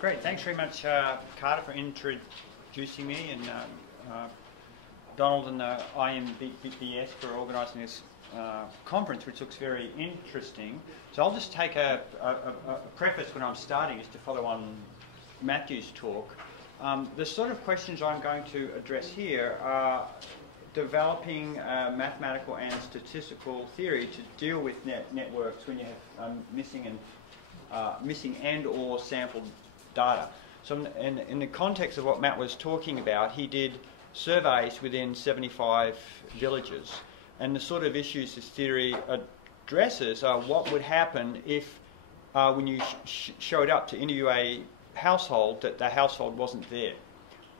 Great, thanks very much, Carter, for introducing me, and Donald and the IMBS for organising this conference, which looks very interesting. So I'll just take a preface when I'm starting, is to follow on Matthew's talk. The sort of questions I'm going to address here are developing mathematical and statistical theory to deal with networks when you have missing and or sampled data. So in the context of what Matt was talking about, he did surveys within 75 villages, and the sort of issues this theory addresses are what would happen if when you showed up to interview a household that the household wasn't there,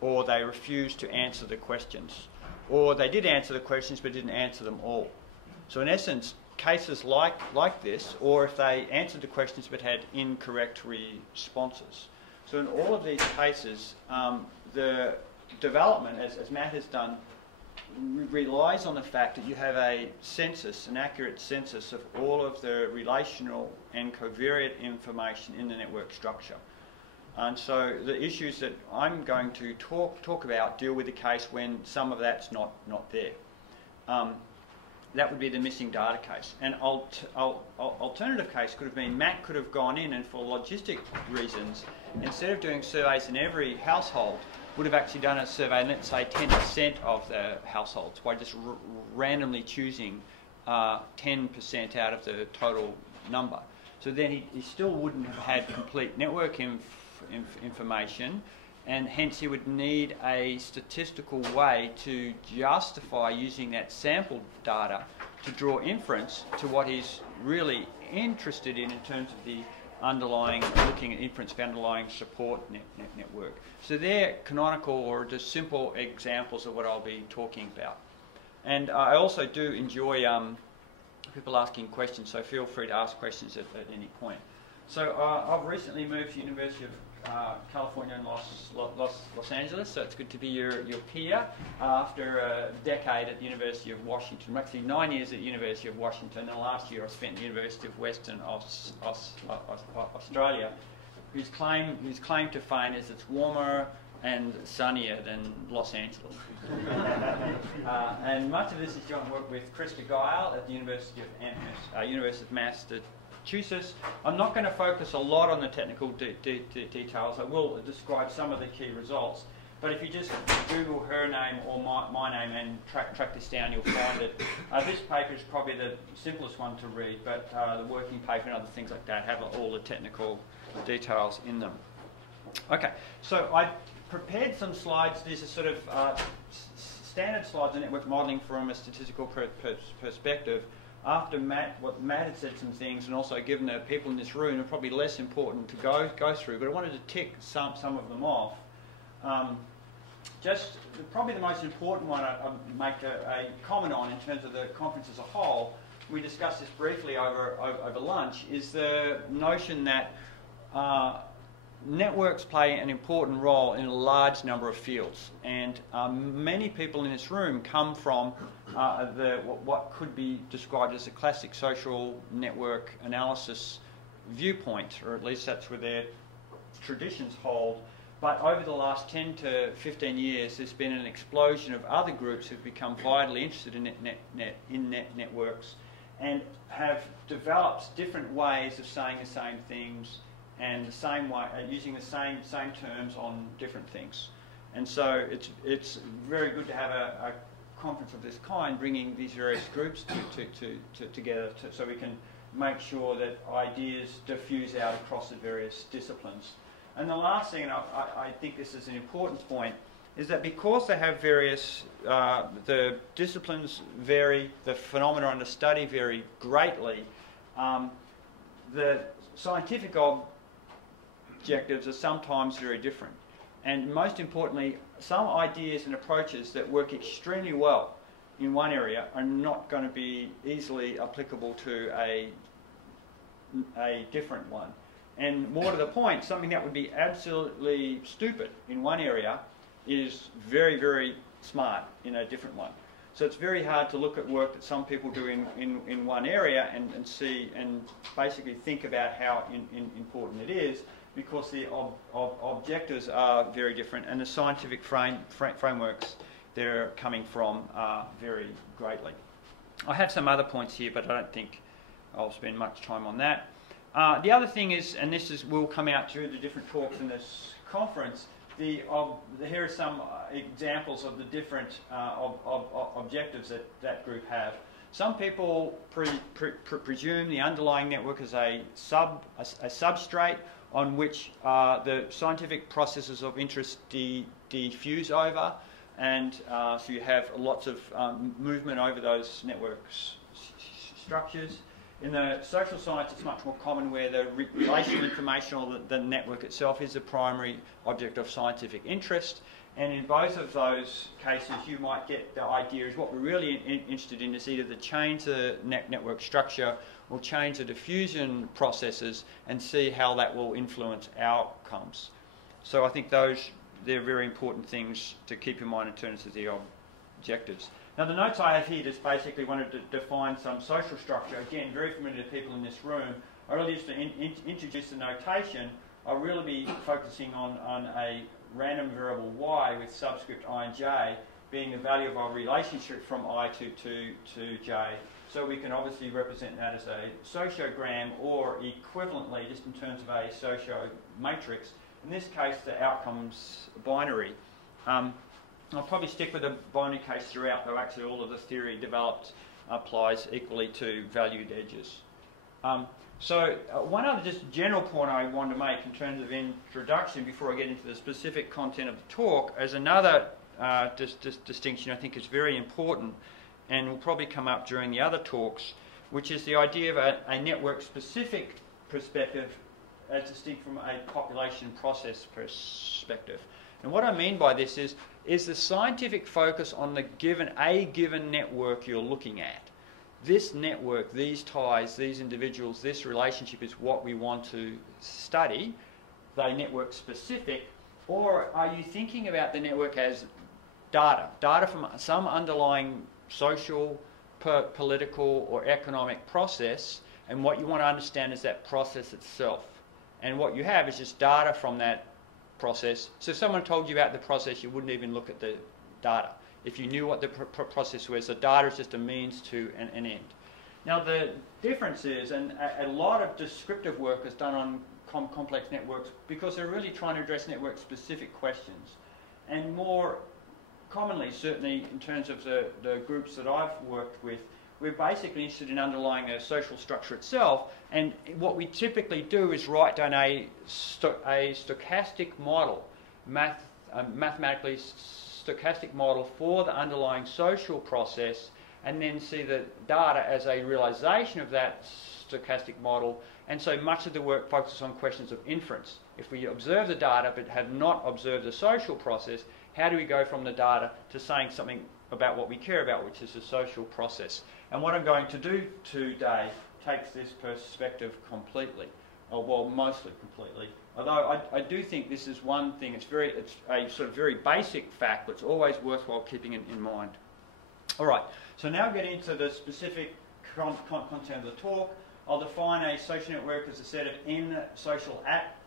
or they refused to answer the questions, or they did answer the questions but didn't answer them all. So in essence, cases like this, or if they answered the questions but had incorrect responses. So in all of these cases, the development, as Matt has done, relies on the fact that you have a census, an accurate census of all of the relational and covariate information in the network structure. And so the issues that I'm going to talk about deal with the case when some of that's not there. That would be the missing data case. An alternative case could have been Matt could have gone in and, for logistic reasons, instead of doing surveys in every household, would have actually done a survey in, let's say, 10% of the households by just randomly choosing 10% out of the total number. So then he still wouldn't have had complete network information, and hence he would need a statistical way to justify using that sampled data to draw inference to what he's really interested in terms of the underlying, looking at inference for underlying support network. So they're canonical or just simple examples of what I'll be talking about. And I also do enjoy people asking questions, so feel free to ask questions at any point. So I've recently moved to the University of California in Los Angeles, so it's good to be your peer after a decade at the University of Washington. Actually 9 years at the University of Washington, and last year I spent at the University of Western Australia, whose claim to fame is it's warmer and sunnier than Los Angeles. And much of this is joint work with Chris Guile at the University of Massachusetts. I'm not going to focus a lot on the technical details. I will describe some of the key results. But if you just Google her name or my name and track this down, you'll find it. This paper is probably the simplest one to read, but the working paper and other things like that have all the technical details in them. Okay, so I prepared some slides. These are sort of standard slides on network modelling from a statistical perspective. After Matt had said some things, and also given the people in this room are probably less important to go through, but I wanted to tick some of them off. Just probably the most important one I'll make a comment on in terms of the conference as a whole, we discussed this briefly over lunch, is the notion that networks play an important role in a large number of fields, and many people in this room come from what could be described as a classic social network analysis viewpoint, or at least that's where their traditions hold. But over the last 10 to 15 years, there's been an explosion of other groups who've become vitally interested in networks and have developed different ways of saying the same things and the same way, using the same terms on different things. And so it's very good to have a conference of this kind, bringing these various groups together so we can make sure that ideas diffuse out across the various disciplines. And the last thing, and I think this is an important point, is that because they have various, the disciplines vary, the phenomena under study vary greatly, the scientific objectives are sometimes very different. And most importantly, some ideas and approaches that work extremely well in one area are not going to be easily applicable to a different one. And more to the point, something that would be absolutely stupid in one area is very, very smart in a different one. So it's very hard to look at work that some people do in one area and see and basically think about how important it is, because the objectives are very different, and the scientific frameworks they're coming from vary greatly. I have some other points here, but I don't think I'll spend much time on that. The other thing is, and will come out through the different talks in this conference, here are some examples of the different objectives that group have. Some people presume the underlying network is a substrate on which the scientific processes of interest diffuse over, and so you have lots of movement over those networks structures. In the social science, it's much more common where the relational information or the network itself is the primary object of scientific interest. And in both of those cases, you might get the idea is what we're really interested in is either to change the network structure or change the diffusion processes and see how that will influence outcomes. So I think they're very important things to keep in mind in terms of the objectives. Now the notes I have here just basically wanted to define some social structure. Again, very familiar to people in this room. I really just to introduce the notation, I'll really be focusing on a random variable y with subscript I and j being the value of our relationship from I to j. So we can obviously represent that as a sociogram or equivalently, just in terms of a socio matrix. In this case, the outcome's binary. I'll probably stick with the binary case throughout, though actually all of the theory developed applies equally to valued edges. One other just general point I want to make in terms of introduction before I get into the specific content of the talk is another distinction I think is very important and will probably come up during the other talks, which is the idea of a network-specific perspective as distinct from a population process perspective. And what I mean by this is the scientific focus on a given network you're looking at. This network, these ties, these individuals, this relationship is what we want to study. They're network specific, or are you thinking about the network as data from some underlying social, political, or economic process, and what you want to understand is that process itself. And what you have is just data from that process. So if someone told you about the process, you wouldn't even look at the data. If you knew what the process was, the data is just a means to an end. Now the difference is, and a lot of descriptive work is done on complex networks because they're really trying to address network-specific questions. And more commonly, certainly in terms of the groups that I've worked with, we're basically interested in underlying a social structure itself, and what we typically do is write down a stochastic model, mathematically stochastic model for the underlying social process, and then see the data as a realization of that stochastic model. And so much of the work focuses on questions of inference. If we observe the data but have not observed the social process, how do we go from the data to saying something about what we care about, which is the social process? And what I'm going to do today takes this perspective completely, or well, mostly completely. Although I do think this is one thing, it's a sort of very basic fact, but it's always worthwhile keeping it in mind. All right, so now getting into the specific content of the talk, I'll define a social network as a set of n social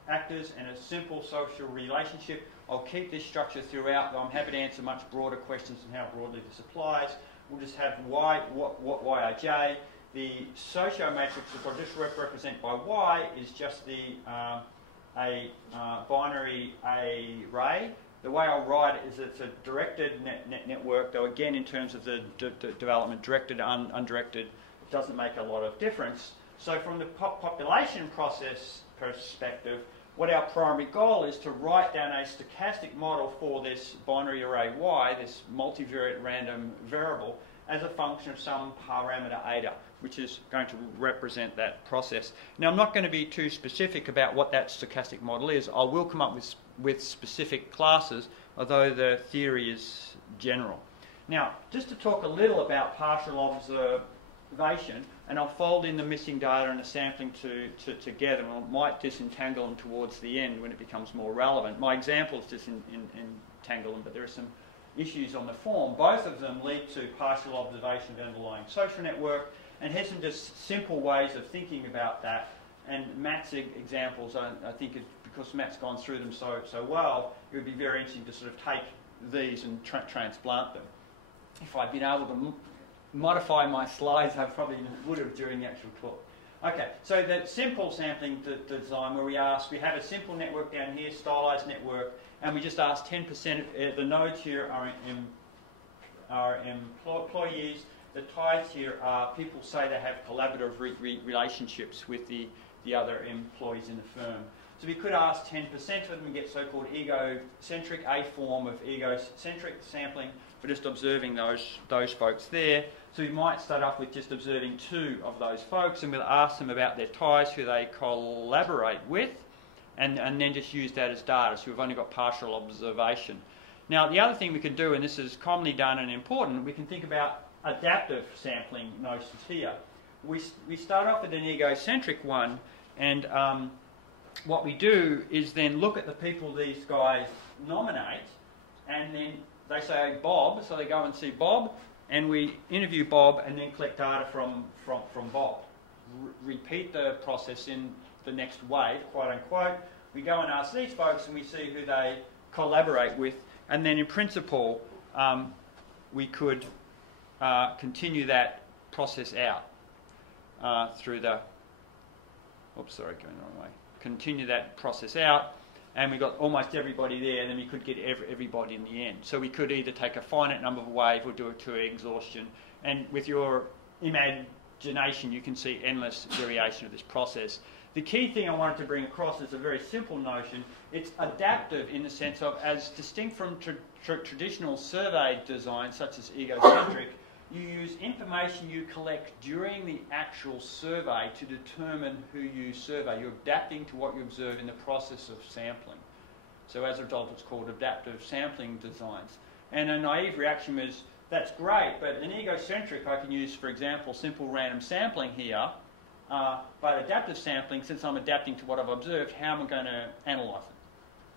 actors and a simple social relationship. I'll keep this structure throughout, though I'm happy to answer much broader questions on how broadly this applies. We'll just have Yij. The socio-matrix, which I'll just represent by Y, is just a binary array. The way I'll write it is it's a directed network, though again in terms of the development, directed, undirected, it doesn't make a lot of difference. So from the population process perspective, what our primary goal is to write down a stochastic model for this binary array Y, this multivariate random variable, as a function of some parameter eta, which is going to represent that process. Now, I'm not going to be too specific about what that stochastic model is. I will come up with specific classes, although the theory is general. Now, just to talk a little about partial observation, and I'll fold in the missing data and the sampling together, and I might disentangle them towards the end when it becomes more relevant. My examples disentangle them, but there are some issues on the form. Both of them lead to partial observation of underlying social network, and here's some just simple ways of thinking about that. And Matt's examples, I think, because Matt's gone through them so well, it would be very interesting to sort of take these and transplant them. If I'd been able to modify my slides, I probably would have during the actual talk. Okay, so the simple sampling design where we have a simple network down here, stylized network, and we just ask 10% of the nodes here are employees. The ties here are people say they have collaborative relationships with the other employees in the firm. So we could ask 10% of them and get so-called egocentric, a form of egocentric sampling for just observing those folks there. So we might start off with just observing 2 of those folks, and we'll ask them about their ties, who they collaborate with, and then just use that as data. So we've only got partial observation. Now, the other thing we can do, and this is commonly done and important, we can think about adaptive sampling notions here. We start off with an egocentric one, and what we do is then look at the people these guys nominate, and then they say Bob, so they go and see Bob, and we interview Bob and then collect data from Bob. Repeat the process in the next wave, quote unquote. We go and ask these folks and we see who they collaborate with, and then in principle we could continue that process out through the, oops, sorry, going the wrong way. Continue that process out, and we got almost everybody there, and then we could get everybody in the end. So we could either take a finite number of wave or do it to exhaustion. And with your imagination, you can see endless variation of this process. The key thing I wanted to bring across is a very simple notion. It's adaptive in the sense of, as distinct from traditional survey design, such as egocentric, you use information you collect during the actual survey to determine who you survey. You're adapting to what you observe in the process of sampling. So as a result, it's called adaptive sampling designs. And a naive reaction is, that's great, but an egocentric, I can use, for example, simple random sampling here, but adaptive sampling, since I'm adapting to what I've observed, how am I going to analyse it?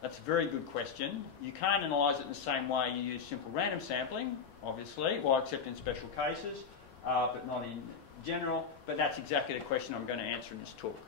That's a very good question. You can't analyse it in the same way you use simple random sampling, obviously, well, except in special cases, but not in general. But that's exactly the question I'm going to answer in this talk.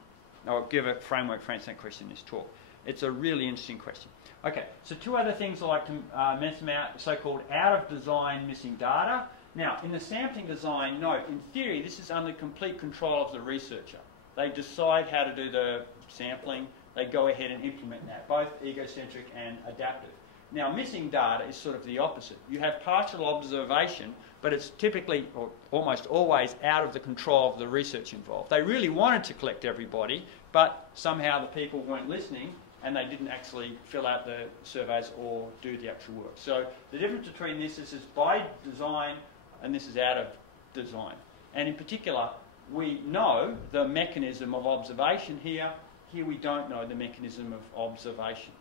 I'll give a framework for answering that question in this talk. It's a really interesting question. Okay, so 2 other things I like to mention about, so-called out-of-design missing data. Now, in the sampling design, note, in theory, this is under complete control of the researcher. They decide how to do the sampling. They go ahead and implement that, both egocentric and adaptive. Now, missing data is sort of the opposite. You have partial observation, but it's typically, or almost always, out of the control of the research involved. They really wanted to collect everybody, but somehow the people weren't listening, and they didn't actually fill out the surveys or do the actual work. So the difference between this is by design, and this is out of design. And in particular, we know the mechanism of observation here. Here we don't know the mechanism of observation.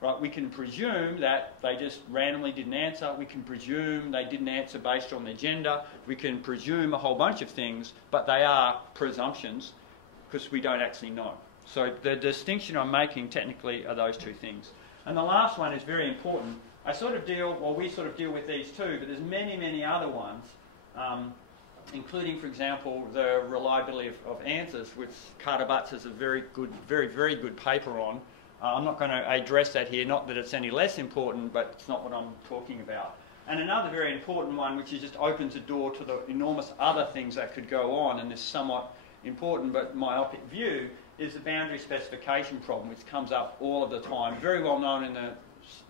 Right? We can presume that they just randomly didn't answer. We can presume they didn't answer based on their gender. We can presume a whole bunch of things, but they are presumptions because we don't actually know. So the distinction I'm making technically are those 2 things. And the last one is very important. We sort of deal with these 2, but there's many, many other ones, including, for example, the reliability of answers, which Carter Butts has a very good, very, very good paper on. I'm not going to address that here, not that it's any less important, but it's not what I'm talking about. And another very important one, which just opens the door to the enormous other things that could go on, and is somewhat important but myopic view, is the boundary specification problem, which comes up all of the time. Very well known in the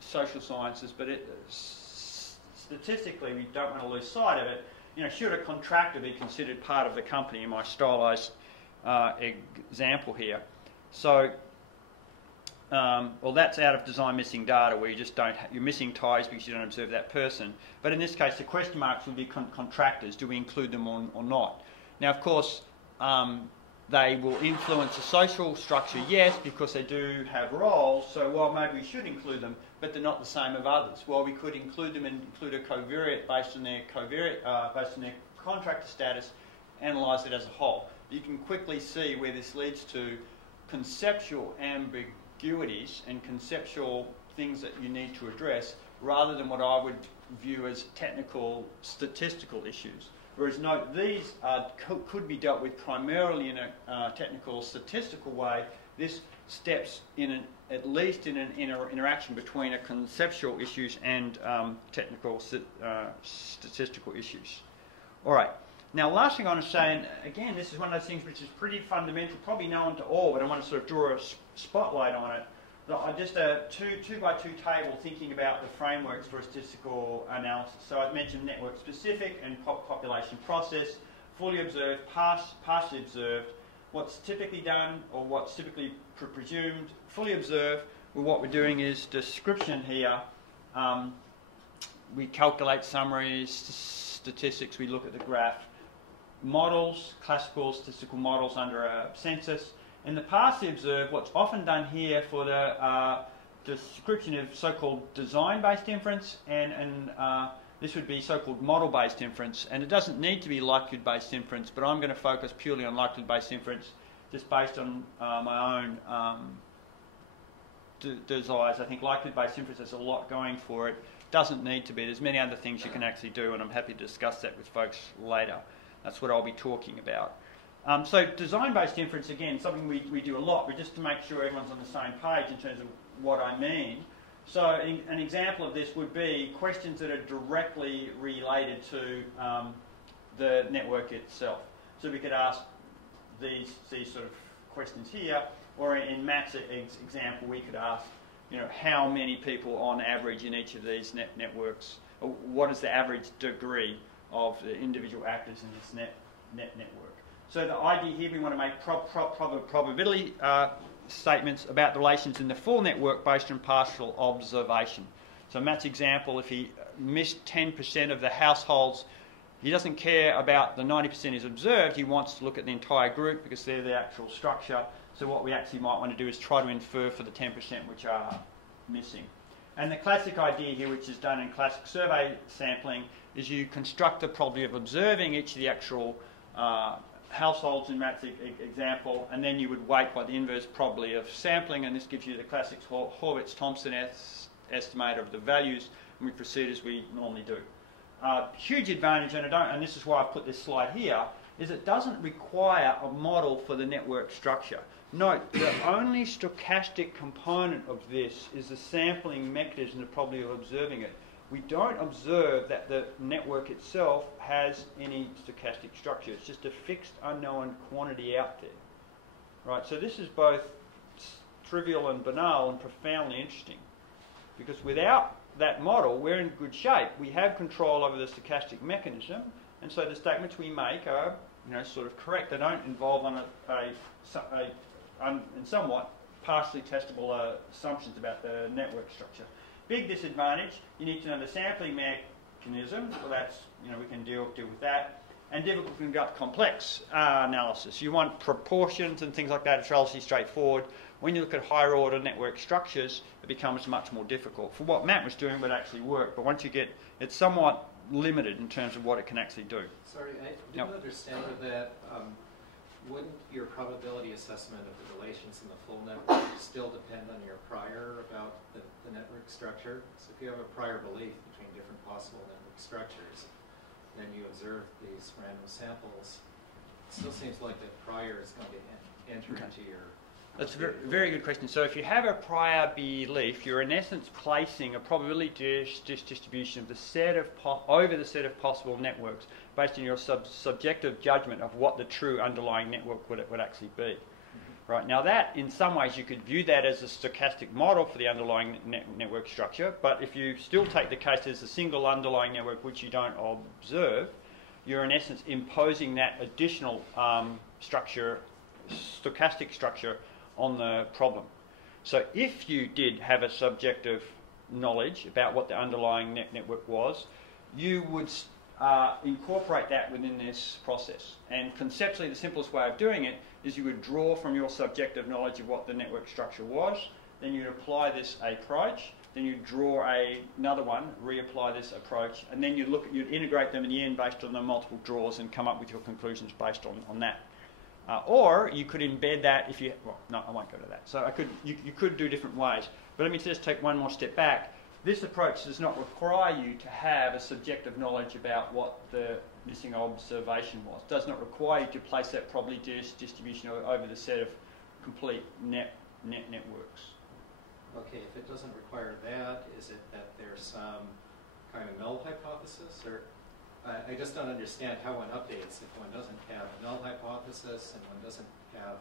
social sciences, but statistically we don't want to lose sight of it. You know, should a contractor be considered part of the company in my stylised example here? So, well, that's out of design missing data, where you just don't, you're missing ties because you don't observe that person. But in this case, the question marks would be contractors. Do we include them or not? Now, of course, they will influence the social structure, yes, because they do have roles. So, well, maybe we should include them, but they're not the same of others. Well, we could include them and include a covariate based on their contractor status, analyse it as a whole. You can quickly see where this leads to conceptual ambiguities and conceptual things that you need to address, rather than what I would view as technical statistical issues. Whereas note, these could be dealt with primarily in a technical statistical way, this steps in at least in an interaction between a conceptual issues and technical statistical issues. All right. Now, last thing I want to say, and again, this is one of those things which is pretty fundamental, probably known to all, but I want to sort of draw a spotlight on it. Just a 2x2 table thinking about the frameworks for statistical analysis. So I've mentioned network specific and population process, fully observed, partially observed, what's typically done or what's typically presumed, fully observed. Well, what we're doing is description here. We calculate summaries, statistics, we look at the graph. Models, classical statistical models under a census. In the partially observed, what's often done here for the description of so-called design-based inference, and this would be so-called model-based inference, and it doesn't need to be likelihood-based inference, but I'm going to focus purely on likelihood-based inference just based on my own desires. I think likelihood-based inference has a lot going for it. Doesn't need to be. There's many other things you can actually do, and I'm happy to discuss that with folks later. That's what I'll be talking about. So design-based inference, again, something we do a lot, but just to make sure everyone's on the same page in terms of what I mean. So an example of this would be questions that are directly related to the network itself. So we could ask these sort of questions here, or in Matt's example, we could ask, how many people on average in each of these networks, or what is the average degree of the individual actors in this network. So the idea here, we want to make probability statements about the relations in the full network based on partial observation. So Matt's example, if he missed 10% of the households, he doesn't care about the 90% is observed, he wants to look at the entire group because they're the actual structure. So what we actually might want to do is try to infer for the 10% which are missing. And the classic idea here, which is done in classic survey sampling, is you construct the probability of observing each of the actual households in Matt's example, and then you would weight by the inverse probability of sampling, and this gives you the classic Horvitz-Thompson estimator of the values, and we proceed as we normally do. Huge advantage, and this is why I put this slide here, is it doesn't require a model for the network structure. Note, the only stochastic component of this is the sampling mechanism, the probability of observing it. We don't observe that the network itself has any stochastic structure. It's just a fixed unknown quantity out there. Right? So this is both trivial and banal and profoundly interesting. Because without that model, we're in good shape. We have control over the stochastic mechanism, and so the statements we make are sort of correct. They don't involve on in somewhat partially testable assumptions about the network structure. Big disadvantage, you need to know the sampling mechanism. Well, that's, we can deal with that. And difficult to conduct complex analysis. You want proportions and things like that. It's relatively straightforward. When you look at higher order network structures, it becomes much more difficult. For what Matt was doing, it would actually work. But once you get, it's somewhat limited in terms of what it can actually do. Sorry, I didn't understand that. Wouldn't your probability assessment of the relations in the full network still depend on your prior about the network structure? So if you have a prior belief between different possible network structures, then you observe these random samples, it still seems like the prior is going to enter into your... That's a very good question. So if you have a prior belief, you're in essence placing a probability distribution of the set of over the set of possible networks based on your subjective judgment of what the true underlying network would actually be. Mm-hmm. Right, now that, in some ways, you could view that as a stochastic model for the underlying network structure, but if you still take the case as a single underlying network which you don't observe, you're in essence imposing that additional stochastic structure on the problem. So if you did have a subjective knowledge about what the underlying network was, you would incorporate that within this process. And conceptually, the simplest way of doing it is you would draw from your subjective knowledge of what the network structure was, then you'd apply this approach, then you'd draw another one, reapply this approach, and then you'd integrate them in the end based on the multiple draws and come up with your conclusions based on that. Or you could embed that if you... Well, no, I won't go to that. So you could do different ways. But let me just take one more step back. This approach does not require you to have a subjective knowledge about what the missing observation was. It does not require you to place that probability distribution over the set of complete networks. Okay, if it doesn't require that, is it that there's some kind of null hypothesis? Or I just don't understand how one updates if one doesn't have a null hypothesis and one doesn't have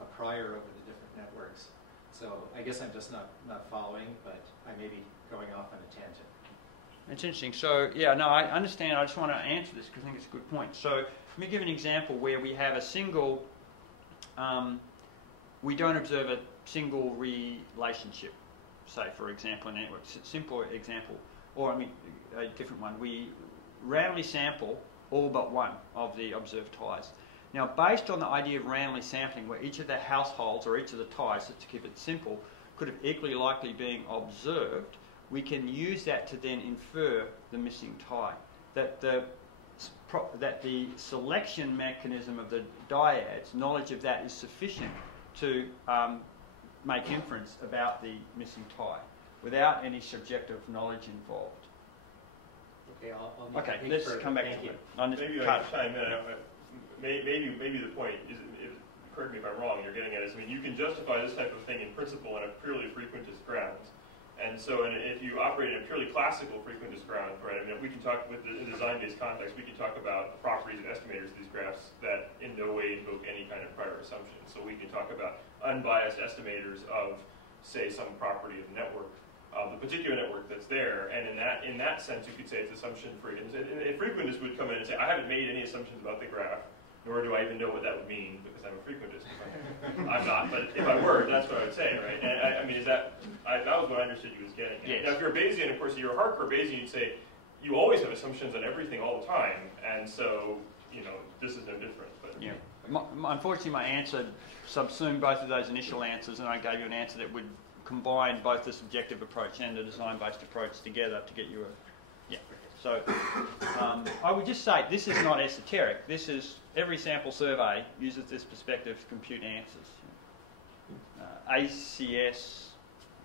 a prior over the different networks. So I guess I'm just not following, but I may be going off on a tangent. It's interesting. So, yeah, no, I understand. I just want to answer this because I think it's a good point. So let me give an example where we have a single, we don't observe a single relationship, say, for example, in a network. Simple example. Or, I mean, a different one. We randomly sample all but one of the observed ties. Now, based on the idea of randomly sampling, where each of the households or each of the ties, to keep it simple, could have equally likely been observed, we can use that to then infer the missing tie. That the selection mechanism of the dyads, knowledge of that is sufficient to make inference about the missing tie without any subjective knowledge involved. Okay, let's come back to it. Maybe I can chime in. Maybe the point is, correct me if I'm wrong, you're getting at is, I mean, you can justify this type of thing in principle on a purely frequentist grounds. And so if you operate in a purely classical frequentist ground, right, I mean, we can talk with the design-based context, we can talk about the properties of estimators of these graphs that in no way invoke any kind of prior assumption. So we can talk about unbiased estimators of, say, some property of the network, the particular network that's there, and in that sense, you could say it's assumption free. And a frequentist would come in and say, I haven't made any assumptions about the graph, nor do I even know what that would mean because I'm a frequentist. I'm not, but if I were, that's what I would say, right? And I mean, that was what I understood you was getting at. Yes. Now, if you're a Bayesian, of course, you're a hardcore Bayesian, you'd say you always have assumptions on everything all the time, and so this is no different. But yeah, unfortunately, my answer subsumed both of those initial answers, and I gave you an answer that would combine both the subjective approach and the design-based approach together to get you a... Yeah. So I would just say this is not esoteric. This is... Every sample survey uses this perspective to compute answers. ACS,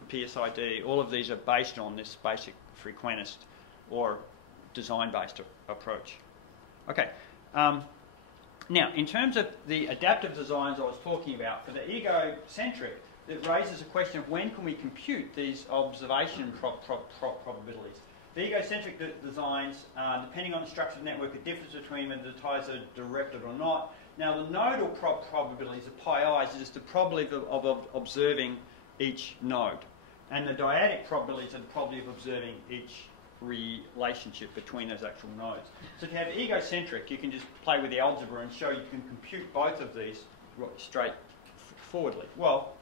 PSID, all of these are based on this basic frequentist or design-based approach. Okay. Now, in terms of the adaptive designs I was talking about, for the egocentric, it raises a question of when can we compute these observation probabilities. The egocentric designs, depending on the structure of the network, a difference between whether the ties are directed or not. Now, the nodal probabilities, the pi-i's, is just the probability of observing each node. And the dyadic probabilities are the probability of observing each relationship between those actual nodes. So if you have egocentric, you can just play with the algebra and show you can compute both of these straightforwardly. Well,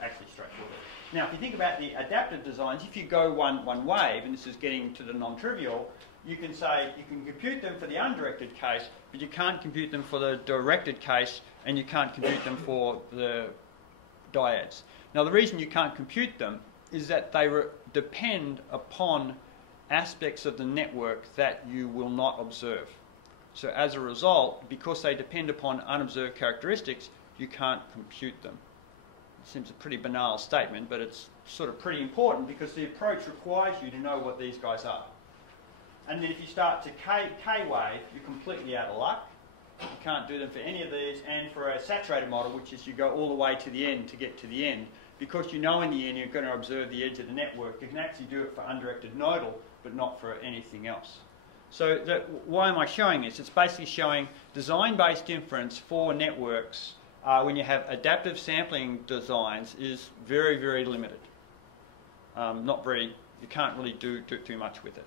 actually straightforwardly. Now, if you think about the adaptive designs, if you go one wave, and this is getting to the non-trivial, you can say you can compute them for the undirected case, but you can't compute them for the directed case, and you can't compute them for the dyads. Now, the reason you can't compute them is that they depend upon aspects of the network that you will not observe. So as a result, because they depend upon unobserved characteristics, you can't compute them. Seems a pretty banal statement, but it's sort of pretty important because the approach requires you to know what these guys are. And then if you start to K-wave, you're completely out of luck. You can't do them for any of these. And for a saturated model, which is you go all the way to the end to get to the end, because you know in the end you're going to observe the edge of the network, you can actually do it for undirected nodal, but not for anything else. So why am I showing this? It's basically showing design-based inference for networks when you have adaptive sampling designs is very, very limited. You can't really do too much with it.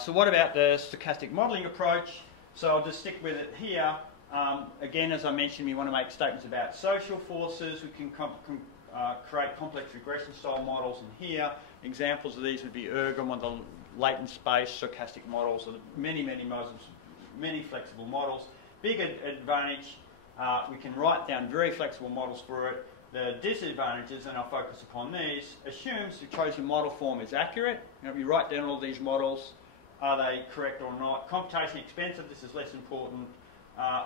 So what about the stochastic modelling approach? So I'll just stick with it here. Again, as I mentioned, we want to make statements about social forces. We can create complex regression style models in here. Examples of these would be ERGM, one of the latent space stochastic models, or many models, many flexible models. Big advantage, we can write down very flexible models for it. The disadvantages, and I'll focus upon these, assumes the chosen model form is accurate. You write down all these models. Are they correct or not? Computation expensive, this is less important.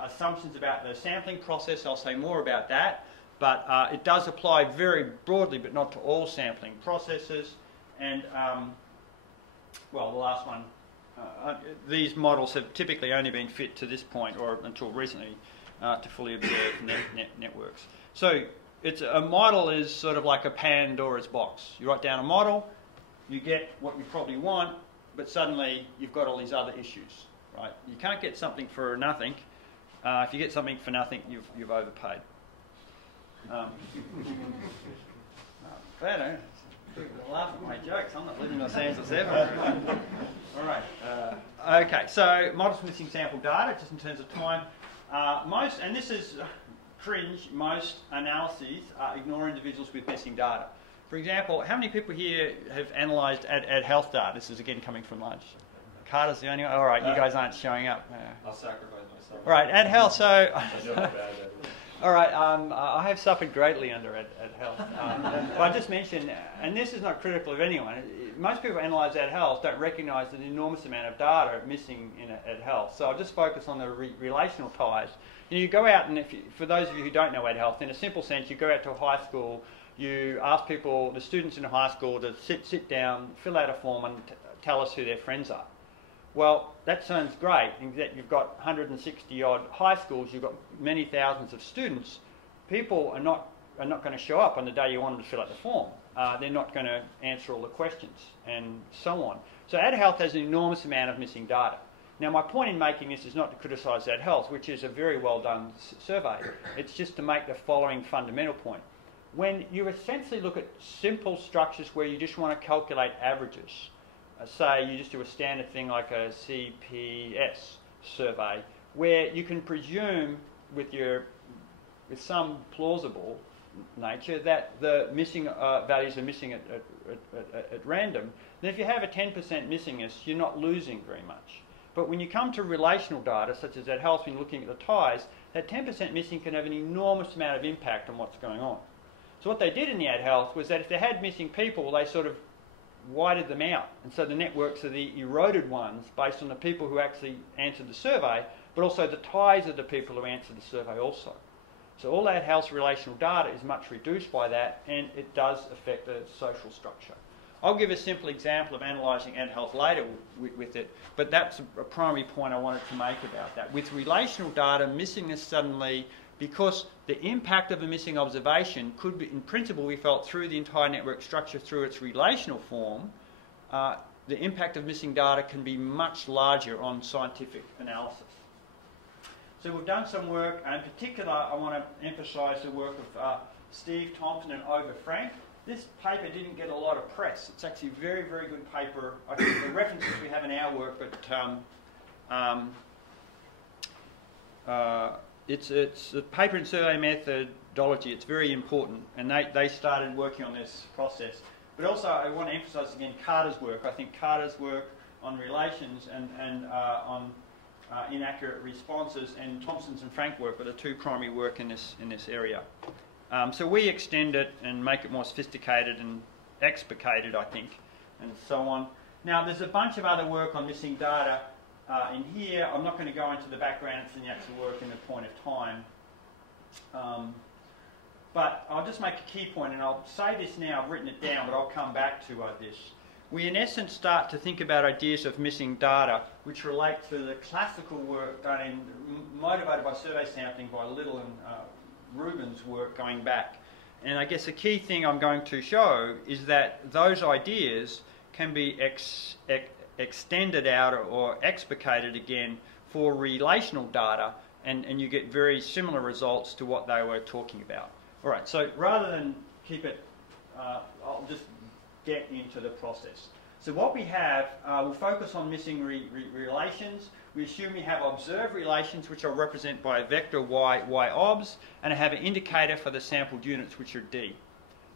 Assumptions about the sampling process, I'll say more about that. But it does apply very broadly, but not to all sampling processes. And, well, the last one, these models have typically only been fit to this point, or until recently, to fully observe networks. So a model is sort of like a Pandora's box. You write down a model, you get what you probably want, but suddenly you've got all these other issues, right? You can't get something for nothing. If you get something for nothing, you've overpaid. Better. Laugh at my jokes. I'm not leaving Los Angeles ever. All right. Okay. So models for missing sample data, just in terms of time. Most, and this is cringe. Most analyses ignore individuals with missing data. For example, how many people here have analysed ad health data? This is again coming from lunch. Carter's the only one. All right. You guys aren't showing up. I'll sacrifice myself. All right. Ad health. So. I know how bad that is. All right, I have suffered greatly under ad health. But I just mentioned, and this is not critical of anyone, most people who analyse ad health don't recognise an enormous amount of data missing in ad health. So I'll just focus on the relational ties. You go out, and for those of you who don't know ad health, in a simple sense, you go out to a high school, you ask people, the students in a high school, to sit down, fill out a form and tell us who their friends are. Well, that sounds great, in that you've got 160 odd high schools, you've got many thousands of students. People are not going to show up on the day you want them to fill out the form. They're not going to answer all the questions, and so on. So ad health has an enormous amount of missing data. Now, my point in making this is not to criticise ad health, which is a very well done survey. It's just to make the following fundamental point. When you essentially look at simple structures where you just want to calculate averages, say you just do a standard thing like a CPS survey, where you can presume with some plausible nature that the missing values are missing at random, then if you have a 10% missingness, you're not losing very much. But when you come to relational data, such as ad health, when looking at the ties, that 10% missing can have an enormous amount of impact on what's going on. So what they did in the ad health was that if they had missing people, they sort of whited them out, and so the networks are the eroded ones based on the people who actually answered the survey, but also the ties of the people who answered the survey also. So all ad health relational data is much reduced by that, and it does affect the social structure. I'll give a simple example of analysing ad health later with it, but that's a primary point I wanted to make about that. With relational data, missingness suddenly, because the impact of a missing observation could be, in principle, we felt through the entire network structure through its relational form, the impact of missing data can be much larger on scientific analysis. So we've done some work, and in particular I want to emphasise the work of Steve Thompson and Ove Frank. This paper didn't get a lot of press. It's actually a very, very good paper. I think the references we have in our work, but it's a paper in survey methodology. It's very important, and they started working on this process. But also, I want to emphasise again Carter's work. I think Carter's work on relations and on inaccurate responses, and Thompson's and Frank work are the two primary work in this area. So we extend it and make it more sophisticated and explicated, I think, and so on. Now, there's a bunch of other work on missing data in here. I'm not going to go into the background in the actual work in the point of time. But I'll just make a key point, and I'll say this now, I've written it down, but I'll come back to this. We, in essence, start to think about ideas of missing data, which relate to the classical work done motivated by survey sampling by Little and Rubin's work going back. And I guess the key thing I'm going to show is that those ideas can be extended out or explicated again for relational data, and you get very similar results to what they were talking about. All right, so rather than keep it, I'll just get into the process. So what we have, we'll focus on missing relations. We assume we have observed relations, which are represented by a vector y obs, and I have an indicator for the sampled units, which are D.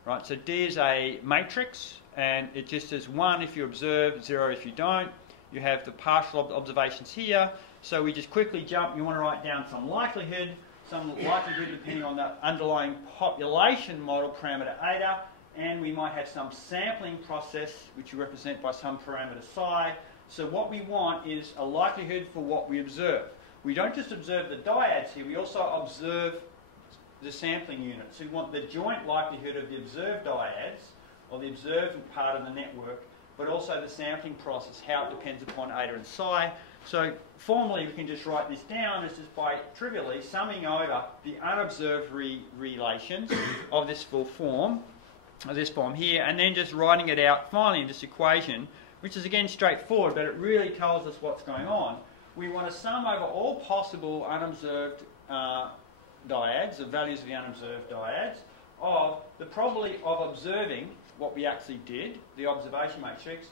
Right, so D is a matrix, and it just says 1 if you observe, 0 if you don't. You have the partial observations here, so we just quickly jump. You want to write down some likelihood depending on the underlying population model parameter eta, and we might have some sampling process, which you represent by some parameter psi. So what we want is a likelihood for what we observe. We don't just observe the dyads here, we also observe the sampling unit. So we want the joint likelihood of the observed dyads, or the observed part of the network, but also the sampling process, how it depends upon eta and psi. So formally we can just write this down as just by trivially summing over the unobserved relations of this full form, of this form here, and then just writing it out finally in this equation, which is again straightforward, but it really tells us what's going on. We want to sum over all possible unobserved dyads, the values of the unobserved dyads, of the probability of observing what we actually did, the observation matrix,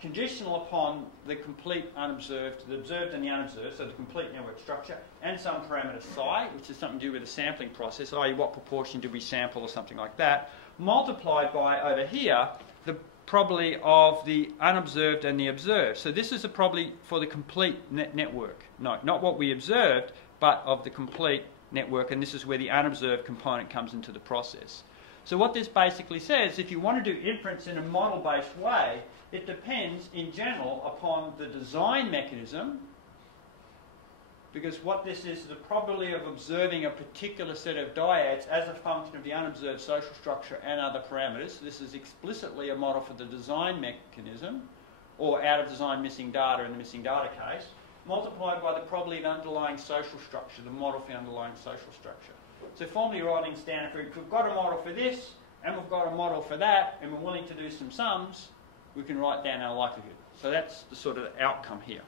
conditional upon the complete unobserved, the observed and the unobserved, so the complete network structure, and some parameter psi, which is something to do with the sampling process, i.e. what proportion do we sample or something like that, multiplied by, over here, the probability of the unobserved and the observed. So this is a probability for the complete network. No, not what we observed, but of the complete network, and this is where the unobserved component comes into the process. So what this basically says, if you want to do inference in a model-based way, it depends in general upon the design mechanism, because what this is the probability of observing a particular set of dyads as a function of the unobserved social structure and other parameters. This is explicitly a model for the design mechanism, or out of design missing data in the missing data case, multiplied by the probability of underlying social structure, the model for the underlying social structure. So formally writing down, if we've got a model for this, and we've got a model for that, and we're willing to do some sums, we can write down our likelihood. So that's the sort of outcome here.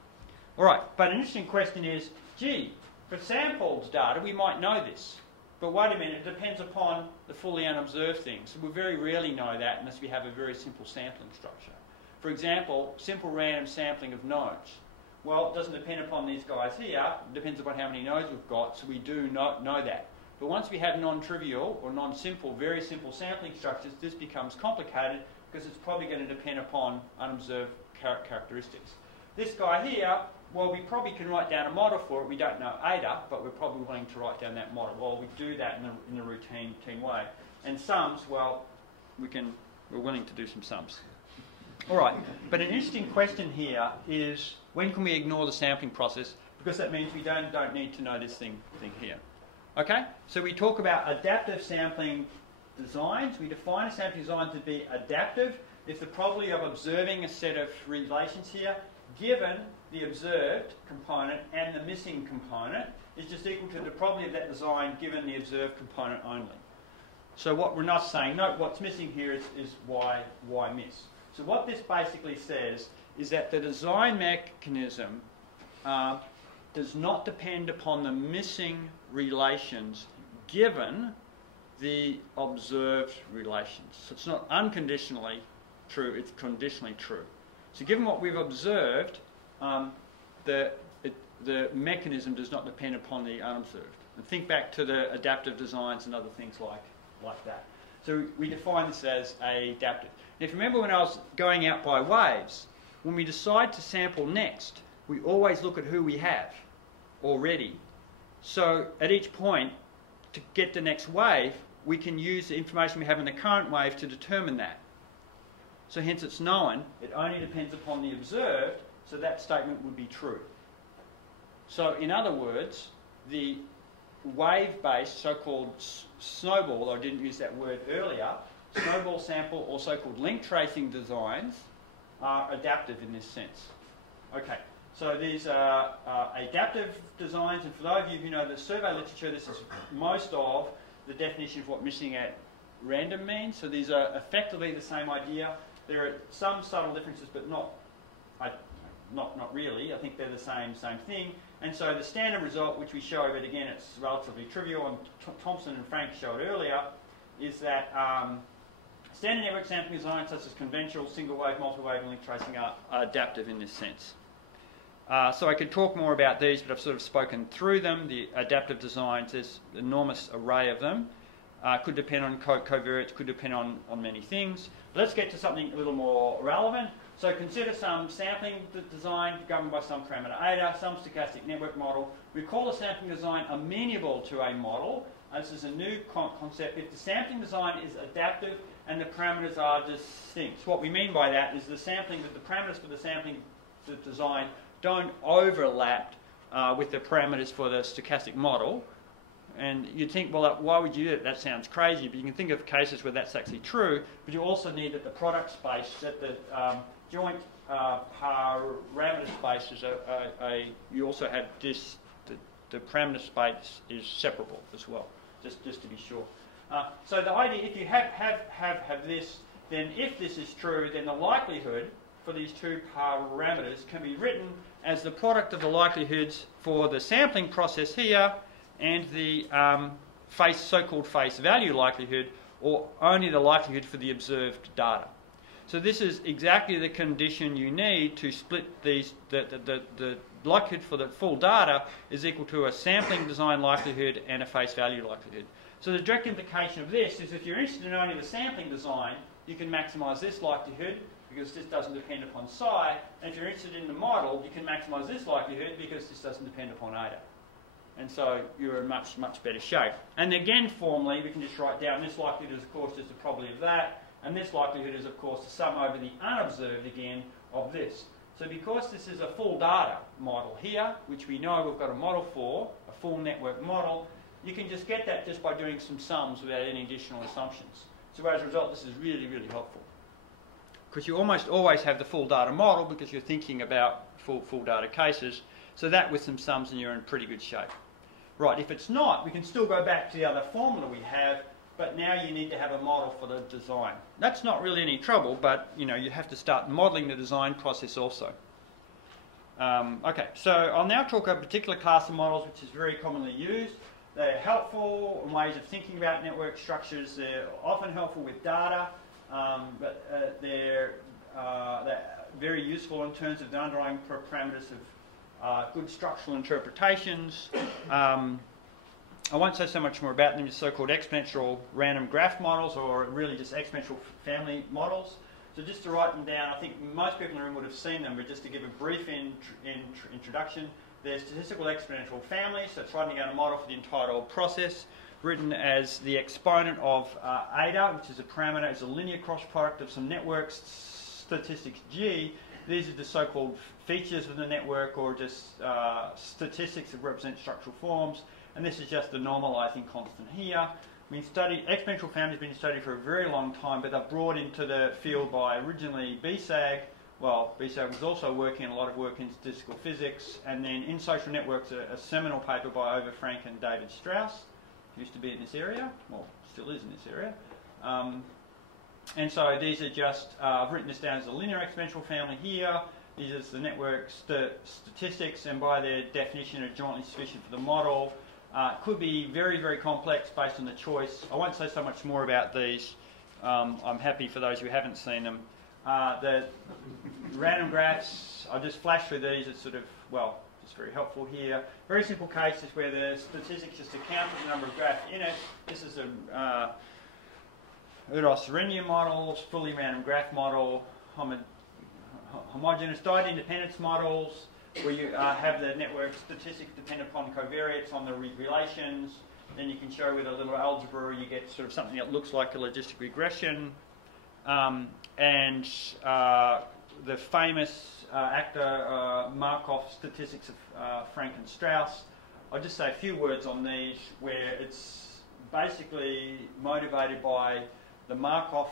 All right, but an interesting question is, gee, for sampled data, we might know this. But wait a minute, it depends upon the fully unobserved things. So we very rarely know that unless we have a very simple sampling structure. For example, simple random sampling of nodes. Well, it doesn't depend upon these guys here. It depends upon how many nodes we've got, so we do not know that. But once we have non-trivial or non-simple, very simple sampling structures, this becomes complicated because it's probably going to depend upon unobserved characteristics. This guy here, well, we probably can write down a model for it. We don't know eta, but we're probably willing to write down that model. Well, we do that in a routine way. And sums, well, we're willing to do some sums. All right, but an interesting question here is, when can we ignore the sampling process? Because that means we don't need to know this thing here. Okay, so we talk about adaptive sampling designs. We define a sampling design to be adaptive if the probability of observing a set of relations here, given the observed component and the missing component, is just equal to the probability of that design given the observed component only. So what we're not saying, no, what's missing here is why miss. So what this basically says is that the design mechanism does not depend upon the missing relations given the observed relations. So it's not unconditionally true, it's conditionally true. So given what we've observed, the mechanism does not depend upon the unobserved. And think back to the adaptive designs and other things like that. So we define this as adaptive. If you remember when I was going out by waves, when we decide to sample next, we always look at who we have already. So at each point, to get the next wave, we can use the information we have in the current wave to determine that. So hence it's known, it only depends upon the observed, so that statement would be true. So in other words, the wave-based so-called snowball, I didn't use that word earlier, snowball sample or so-called link tracing designs are adaptive in this sense. Okay, so these are adaptive designs, and for those of you who know the survey literature, this is most of the definition of what missing at random means. So these are effectively the same idea. There are some subtle differences, but not really. I think they're the same thing. And so the standard result, which we show, but again it's relatively trivial, and Thompson and Frank showed earlier, is that standard network sampling designs such as conventional single wave, multi-wave and link tracing are adaptive in this sense. So I could talk more about these, but I've sort of spoken through them. The adaptive designs, there's an enormous array of them. Could depend on covariates, could depend on many things. Let's get to something a little more relevant. So consider some sampling design governed by some parameter eta, some stochastic network model. We call the sampling design amenable to a model. This is a new concept. If the sampling design is adaptive and the parameters are distinct. So what we mean by that is the sampling, that the parameters for the sampling design don't overlap with the parameters for the stochastic model. And you'd think, well, why would you do that? That sounds crazy. But you can think of cases where that's actually true. But you also need that the product space, that the joint parameter space is you also have this, the parameter space is separable as well, just to be sure. So the idea, if you have this, then if this is true, then the likelihood for these two parameters can be written as the product of the likelihoods for the sampling process here and the so-called face value likelihood, or only the likelihood for the observed data. So this is exactly the condition you need to split these. The likelihood for the full data is equal to a sampling design likelihood and a face value likelihood. So the direct implication of this is if you're interested in only the sampling design, you can maximise this likelihood because this doesn't depend upon psi. And if you're interested in the model, you can maximise this likelihood because this doesn't depend upon eta. And so you're in much better shape. And again, formally, we can just write down this likelihood, of course, is the probability of that. And this likelihood is, of course, the sum over the unobserved again of this. So because this is a full data model here, which we know we've got a model for, a full network model, you can just get that just by doing some sums without any additional assumptions. So as a result, this is really helpful. Because you almost always have the full data model because you're thinking about full data cases. So that with some sums and you're in pretty good shape. Right, if it's not, we can still go back to the other formula we have, but now you need to have a model for the design. That's not really any trouble, but you have to start modelling the design process also. Okay, so I'll now talk about a particular class of models which is very commonly used. They're helpful in ways of thinking about network structures. They're often helpful with data, but they're very useful in terms of the underlying parameters of good structural interpretations. I won't say so much more about them, just so-called exponential random graph models, or really just exponential family models. So just to write them down, I think most people in the room would have seen them, but just to give a brief introduction, they're statistical exponential families, so it's writing out a model for the entire process, written as the exponent of eta, which is a parameter, is a linear cross product of some networks, statistics G. These are the so-called features of the network, or just statistics that represent structural forms. And this is just the normalizing constant here. Exponential families have been studied for a very long time, but they're brought into the field by originally BSAG. Well, BSAG was also working a lot of work in statistical physics, and then in social networks, a seminal paper by Ove Frank and David Strauss, who used to be in this area, well, still is in this area. And so these are just, I've written this down as a linear exponential family here. These are the network statistics, and by their definition are jointly sufficient for the model. Could be very complex based on the choice. I won't say so much more about these. I'm happy for those who haven't seen them. The random graphs, I'll just flash through these. It's sort of, well, just very helpful here. Very simple cases where the statistics just account for the number of graphs in it. This is a Udos-Renyi models, fully random graph model, homogeneous data independence models, where you have the network statistics depend upon covariates on the relations. Then you can show with a little algebra you get sort of something that looks like a logistic regression. And the famous actor Markov statistics of Frank and Strauss. I'll just say a few words on these, where it's basically motivated by the Markov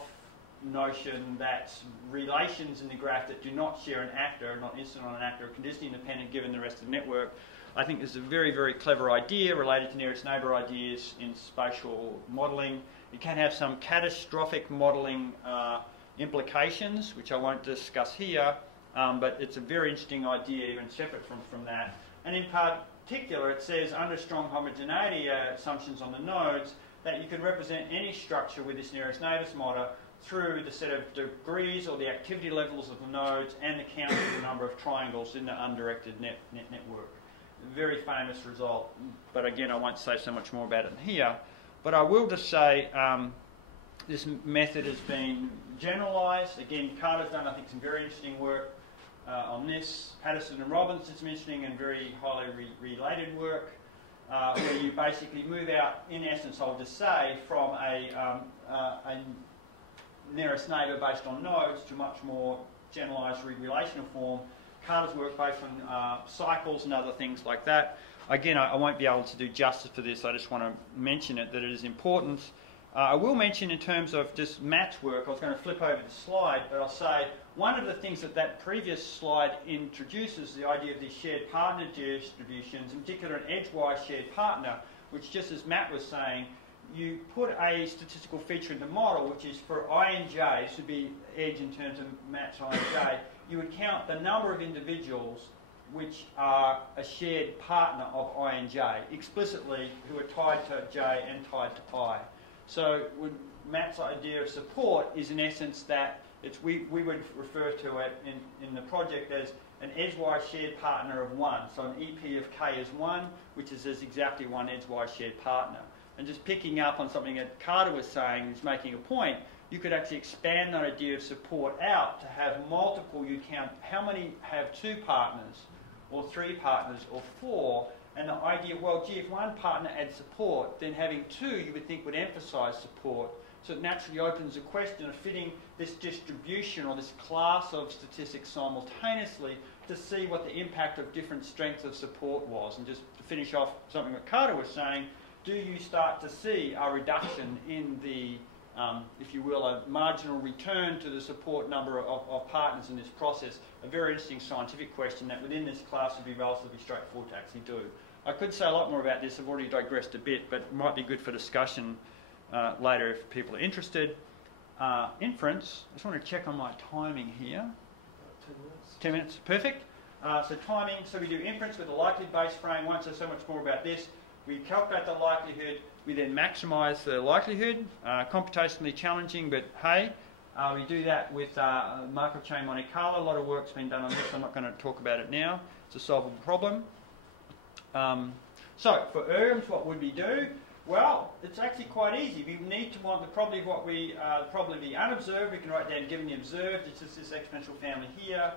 notion that relations in the graph that do not share an actor, not instant on an actor, are conditionally independent given the rest of the network. I think this is a very clever idea related to nearest neighbour ideas in spatial modelling. You can have some catastrophic modelling implications, which I won't discuss here, but it's a very interesting idea even separate from that. And in particular, it says under strong homogeneity assumptions on the nodes that you can represent any structure with this nearest neighbours model through the set of degrees or the activity levels of the nodes and the count of the number of triangles in the undirected network. A very famous result, but again I won't say so much more about it here. But I will just say this method has been generalised. Again, Carter's done, I think, some very interesting work on this. Patterson and Robbins did some interesting and very highly related work, where you basically move out, in essence, I'll just say, from a nearest neighbour based on nodes to much more generalised relational form. Carter's work based on cycles and other things like that. Again, I won't be able to do justice for this. I just want to mention it, that it is important I will mention in terms of just Matt's work, I was going to flip over the slide, but I'll say one of the things that previous slide introduces, the idea of these shared partner distributions, in particular an edgewise shared partner, which, just as Matt was saying, you put a statistical feature in the model, which is for INJ, this would be edge in terms of Matt's INJ, you would count the number of individuals which are a shared partner of INJ, explicitly who are tied to J and tied to I. So Matt's idea of support is in essence that we would refer to it in the project as an edgewise shared partner of 1. So an EP of K is 1, which is exactly one edgewise shared partner. And just picking up on something that Carter was saying, is making a point, you could actually expand that idea of support out to have multiple. You count how many have 2 partners, or 3 partners, or 4, and the idea, well, gee, if one partner adds support, then having 2 you would think would emphasise support. So it naturally opens the question of fitting this distribution or this class of statistics simultaneously to see what the impact of different strengths of support was. And just to finish off something that Carter was saying, do you start to see a reduction in the, if you will, a marginal return to the support number of partners in this process? A very interesting scientific question that within this class would be relatively straightforward to actually do. I could say a lot more about this, I've already digressed a bit, but it might be good for discussion later if people are interested. Inference, I just want to check on my timing here. 10 minutes. 10 minutes, perfect. So timing, so we do inference with a likelihood-based frame. Won't say so much more about this. We calculate the likelihood, we then maximise the likelihood. Computationally challenging, but hey, we do that with Markov chain Monte Carlo. A lot of work's been done on this, I'm not going to talk about it now. It's a solvable problem. So for ERGMs, what would we do? Well, it's actually quite easy. We need to want the probability of what we probably unobserved. We can write down given the observed. It's just this exponential family here,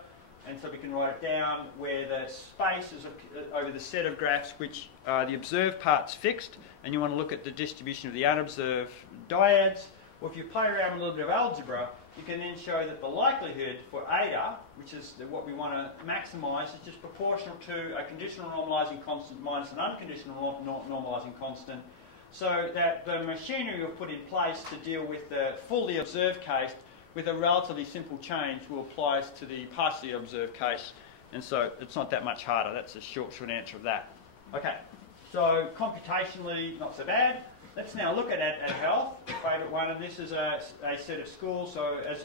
and so we can write it down where the space is over the set of graphs which the observed part's fixed, and you want to look at the distribution of the unobserved dyads. Or if you play around with a little bit of algebra, you can then show that the likelihood for eta, which is what we want to maximise, is just proportional to a conditional normalising constant minus an unconditional normalising constant, so that the machinery we've put in place to deal with the fully observed case with a relatively simple change will apply to the partially observed case, and so it's not that much harder. That's a short answer of that. Okay, so computationally not so bad. Let's now look at health, favourite one, and this is a set of schools. So as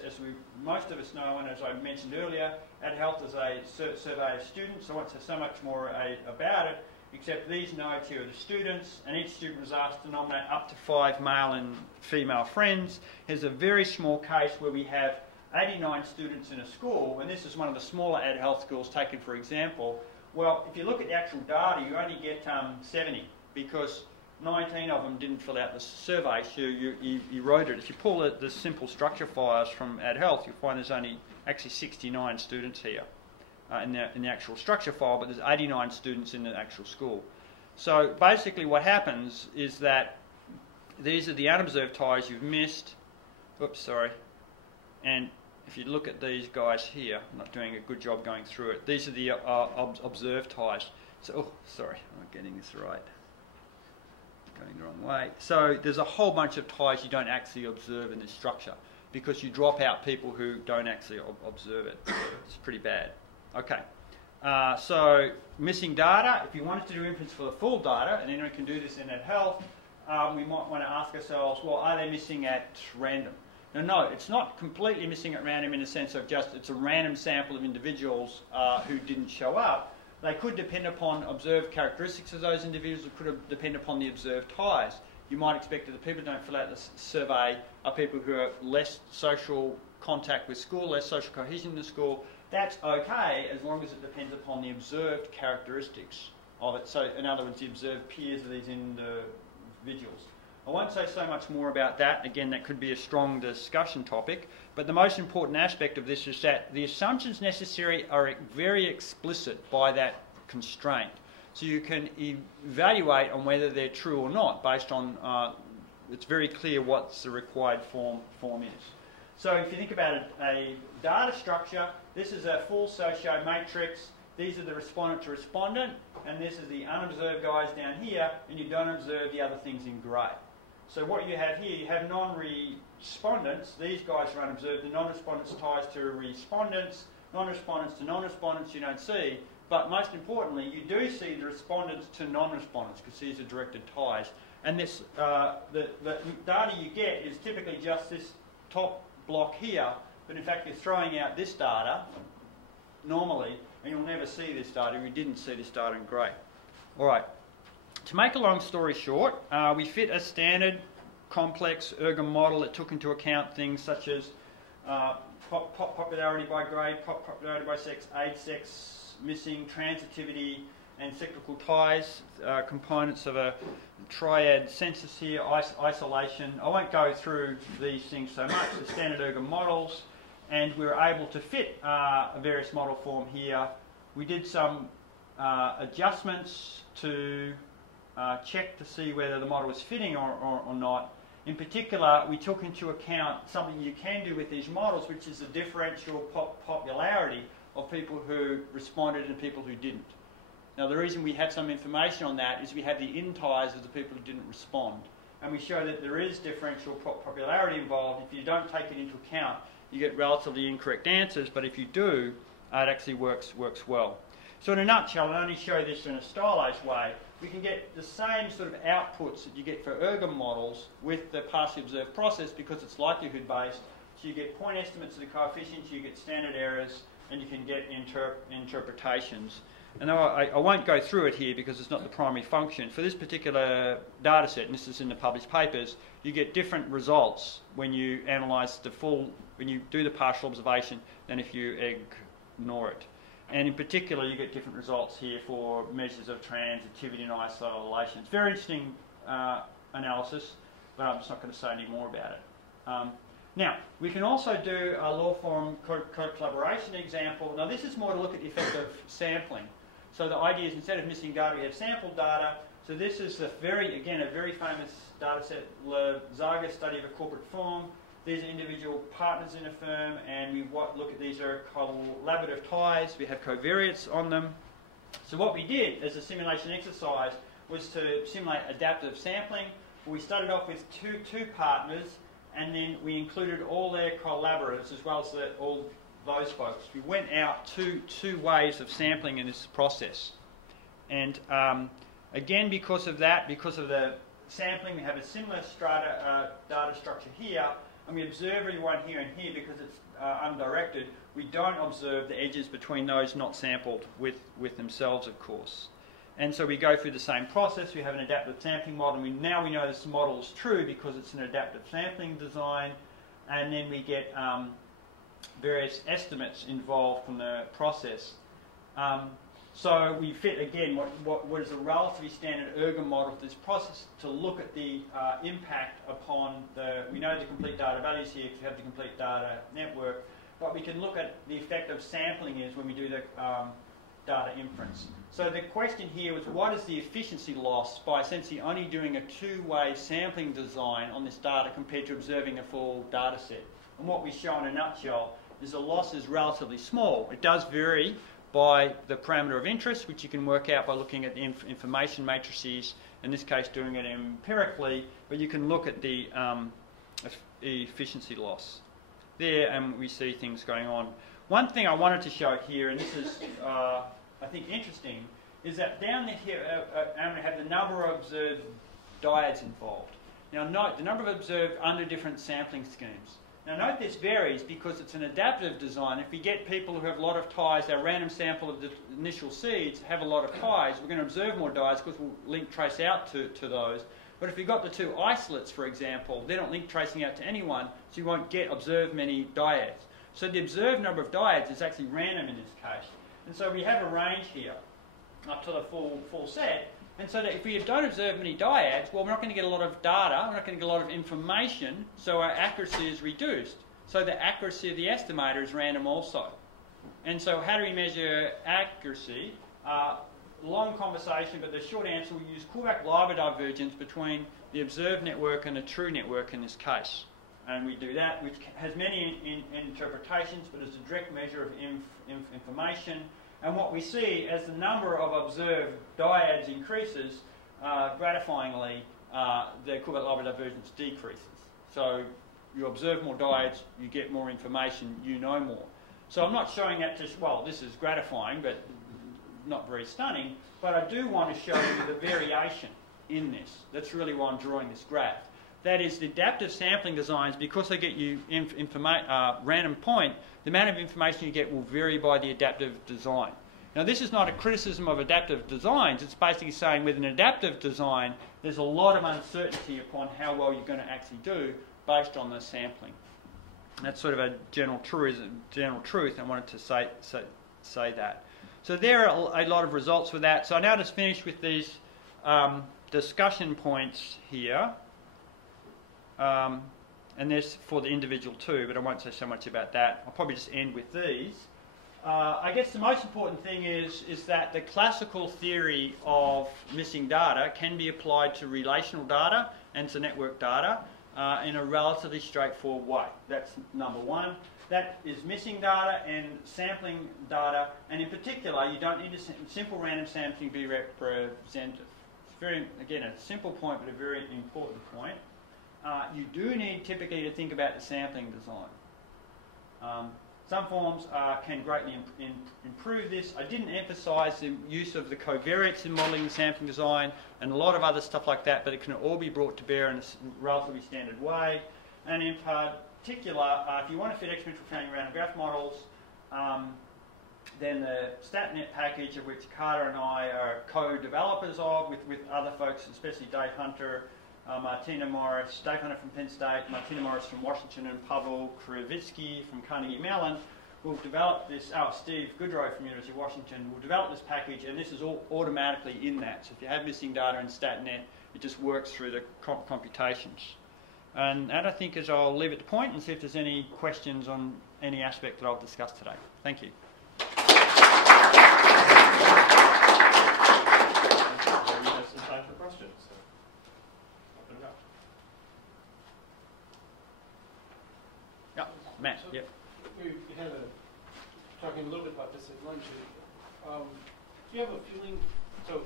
most of us know, and as I mentioned earlier, health is a survey of students, so I won't say so much more about it, except these nodes here are the students, and each student was asked to nominate up to 5 male and female friends. Here's a very small case where we have 89 students in a school, and this is one of the smaller health schools taken for example. Well, if you look at the actual data, you only get 70, because 19 of them didn't fill out the survey, so you wrote it. If you pull the simple structure files from health, you'll find there's only actually 69 students here. In the actual structure file, but there's 89 students in the actual school. So basically what happens is that these are the unobserved ties you've missed. Oops, sorry. And if you look at these guys here, I'm not doing a good job going through it. These are the observed ties. So, oh, sorry, I'm not getting this right. Going the wrong way. So there's a whole bunch of ties you don't actually observe in this structure because you drop out people who don't actually observe it. It's pretty bad. Okay, so missing data. If you wanted to do inference for the full data, and anyone can do this in health, we might want to ask ourselves, well, are they missing at random? Now, no, it's not completely missing at random in the sense of just it's a random sample of individuals who didn't show up. They could depend upon observed characteristics of those individuals. It could depend upon the observed ties. You might expect that the people who don't fill out the survey are people who are less social contact with school, less social cohesion in the school. That's okay as long as it depends upon the observed characteristics of it. So in other words, the observed peers of these individuals. I won't say so much more about that. Again, that could be a strong discussion topic. But the most important aspect of this is that the assumptions necessary are very explicit by that constraint. So you can evaluate on whether they're true or not based on, it's very clear what the required form is. So if you think about a data structure, this is a full socio matrix. These are the respondent to respondent, and this is the unobserved guys down here, and you don't observe the other things in grey. So what you have here, you have non-respondents. These guys are unobserved. The non-respondents ties to respondents. Non-respondents to non-respondents you don't see. But most importantly, you do see the respondents to non-respondents because these are directed ties. And this, the data you get is typically just this top block here, but in fact you're throwing out this data normally, and you'll never see this data. We didn't see this data in grey. All right. To make a long story short, we fit a standard complex ERGM model that took into account things such as popularity by grade, popularity by sex, age, sex, missing, transitivity, and cyclical ties, components of a triad census here, isolation. I won't go through these things so much, the standard ERGM models, and we were able to fit a various model form here. We did some adjustments to check to see whether the model was fitting or not. In particular, we took into account something you can do with these models, which is the differential popularity of people who responded and people who didn't. Now, the reason we have some information on that is we have the in ties of the people who didn't respond. And we show that there is differential popularity involved. If you don't take it into account, you get relatively incorrect answers, but if you do, it actually works well. So in a nutshell, I'll only show this in a stylized way. We can get the same sort of outputs that you get for ERGM models with the partially observed process because it's likelihood based. So you get point estimates of the coefficients, you get standard errors, and you can get interpretations. And I won't go through it here because it's not the primary function. For this particular data set, and this is in the published papers, you get different results when you analyse the full, when you do the partial observation than if you ignore it. And in particular, you get different results here for measures of transitivity and isolation. It's very interesting analysis, but I'm just not going to say any more about it. Now, we can also do a law form collaboration example. Now, this is more to look at the effect of sampling. So the idea is instead of missing data, we have sampled data. So this is a very famous data set, Zaga study of a corporate firm. These are individual partners in a firm, and we look at these are collaborative ties. We have covariates on them. So what we did as a simulation exercise was to simulate adaptive sampling. We started off with two partners, and then we included all their collaborators as well as all those folks. We went out two ways of sampling in this process. And again, because of that, because of the sampling, we have a similar data structure here, and we observe everyone here and here because it's undirected. We don't observe the edges between those not sampled with themselves, of course. And so we go through the same process. We have an adaptive sampling model, and now we know this model is true because it's an adaptive sampling design, and then we get various estimates involved from the process. So we fit, again, what is a relatively standard ERGM model for this process to look at the impact upon we know the complete data values here if you have the complete data network, but we can look at the effect of sampling is when we do the data inference. So the question here was, what is the efficiency loss by essentially only doing a two-way sampling design on this data compared to observing a full data set? And what we show in a nutshell is the loss is relatively small. It does vary by the parameter of interest, which you can work out by looking at the information matrices, in this case doing it empirically, but you can look at the efficiency loss there, and we see things going on. One thing I wanted to show here, and this is, I think, interesting, is that down here, I'm going to have the number of observed dyads involved. Now note the number of observed under different sampling schemes. Now note this varies because it's an adaptive design. If we get people who have a lot of ties, our random sample of the initial seeds have a lot of ties, we're going to observe more dyads because we'll link trace out to those. But if you've got the two isolates, for example, they're not link tracing out to anyone, so you won't observe many dyads. So the observed number of dyads is actually random in this case. And so we have a range here up to the full set. And so that if we don't observe many dyads, well, we're not going to get a lot of data, we're not going to get a lot of information, so our accuracy is reduced. So the accuracy of the estimator is random also. And so how do we measure accuracy? Long conversation, but the short answer, we use Kullback-Leibler divergence between the observed network and the true network in this case. And we do that, which has many interpretations, but is a direct measure of information. And what we see as the number of observed dyads increases, gratifyingly, the equivalent level of divergence decreases. So you observe more diodes, you get more information, you know more. So I'm not showing that just, well, this is gratifying, but not very stunning, but I do want to show you the variation in this. That's really why I'm drawing this graph. That is, the adaptive sampling designs, because they get you random point, the amount of information you get will vary by the adaptive design. Now, this is not a criticism of adaptive designs. It's basically saying with an adaptive design, there's a lot of uncertainty upon how well you're going to actually do based on the sampling. That's sort of a general truth. I wanted to say that. So there are a lot of results for that. So I now just finish with these discussion points here. And there's for the individual too, but I won't say so much about that. I'll probably just end with these. I guess the most important thing is that the classical theory of missing data can be applied to relational data and to network data in a relatively straightforward way. That's number one. That is missing data and sampling data, and in particular, you don't need simple random sampling to be representative. It's very, again, a simple point, but a very important point. You do need typically to think about the sampling design. Some forms can greatly improve this. I didn't emphasise the use of the covariates in modelling the sampling design and a lot of other stuff like that, but it can all be brought to bear in a relatively standard way. And in particular, if you want to fit exponential training random graph models, then the StatNet package, of which Carter and I are co-developers of with other folks, especially Dave Hunter, Martina Morris, Dave Hunter from Penn State, Martina Morris from Washington, and Pavel Krivitsky from Carnegie Mellon will develop this. Steve Goodrow from University of Washington will develop this package, and this is all automatically in that. So if you have missing data in StatNet, it just works through the computations. And that, I think, is I'll leave it to point and see if there's any questions on any aspect that I'll discuss today. Thank you. We have some time for questions. Matt, so yep. We had talking a little bit about this at lunch. Do you have a feeling, so